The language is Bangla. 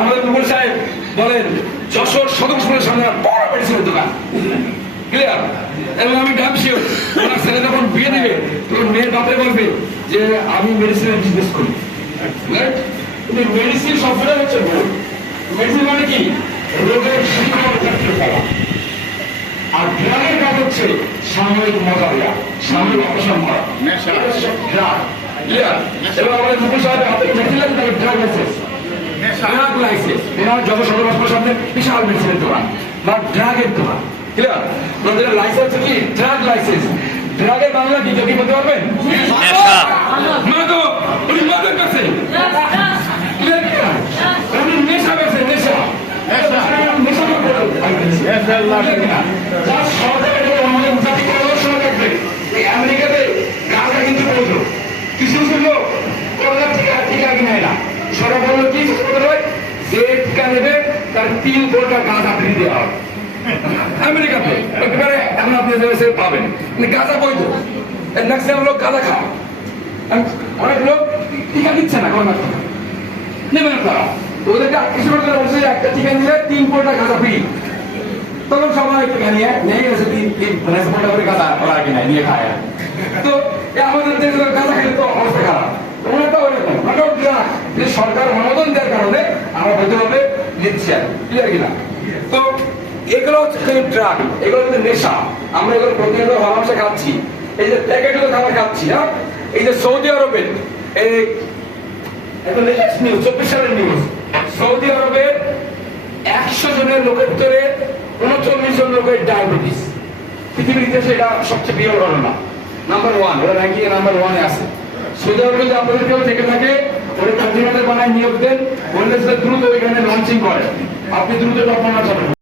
আমাদের মুকুল সাহেব বলেন যশোর সদর হাসপাতালের সামনে বড় মেডিসিনের দোকান, ক্লিয়ার? এবং আমি ডাম শিওর ওনার ছেলে যখন বিয়ে দেবে তখন মেয়ের বাপে বলবে যে আমি মেডিসিনের বিজনেস করি, রাইট? কিন্তু মেডিসিন সবসময় হচ্ছে ভুল। মেডিসিন মানে কি? রোগের শিকড় কাটতে ফেলা। আর ড্রাগের কাজ হচ্ছে সাময়িক মজা দেওয়া, সাময়িক অপসারণ করা, ড্রাগ, ক্লিয়ার? এবং আমাদের মুকুল সাহেব আপনাকে মেডিসিন লাগবে, তাকে ড্রাগ লাইসেন্স, ড্রাগ লাইসেন্স। এরা যত সদর হাসপাতালের সামনে বিশাল মেডিসিনের দোকান বা ড্রাগের দোকান, ক্লিয়ার? আপনাদের লাইসেন্স কি? Drug license. ড্রাগের বাংলা কি কি বলতে পারবেন? মাদক, উনি মাদক আছে, উনি নেশা আছে, নেশা, আমেরিকাতে গাঁজা কিন্তু বলতো কিছু কিছু লোক টিকা কিনে না, সবাই বললো কি যে টিকা নেবে তার 3 কোটা গাঁজা ফ্রি দেওয়া হবে আমেরিকাতে। একেবারে এখন আপনি পাবেন গাঁজা বৈধ, ম্যাক্সিমাম লোক গাঁজা খায়, অনেক লোক টিকা দিচ্ছে না, কোনো নেবে না তারা। ওদেরকে কিছু লোক বলছে একটা টিকা নিলে 3 কোটা গাঁজা ফ্রি, তখন সবাই টিকা নিয়ে গেছে 3 কোটা করে গাঁজা ওরা কিনে নিয়ে খায়। তো আমাদের দেশে গাঁজা খেলে তো অবস্থা খারাপ। সরকার অনুমোদন দেওয়ার কারণে আমরা বৈধভাবে নিচ্ছি, ক্লিয়ার কিনা? তো এগুলো হচ্ছে ড্রাগ, এগুলো হচ্ছে নেশা। আমরা এগুলো প্রতিনিয়ত ভালোবাসা খাচ্ছি, এই যে প্যাকেটগুলো খাবার খাচ্ছি। হ্যাঁ, এই যে সৌদি আরবের এই 24 সালের নিউজ, সৌদি আরবের 100 জনের লোকের ভিতরে 39 জন লোকের ডায়াবেটিস। পৃথিবীর ইতিহাসে এটা সবচেয়ে বিরল ঘটনা, নাম্বার 1, ওরা র্যাঙ্কিং নাম্বার 1 এ আছে। সৌদি আরবে যদি আপনাদের কেউ থেকে থাকে ওরা কন্টেনারে বানায় নিয়োগ দেন, বললে দ্রুত ওইখানে লঞ্চিং করে, আপনি দ্রুত টপ মানার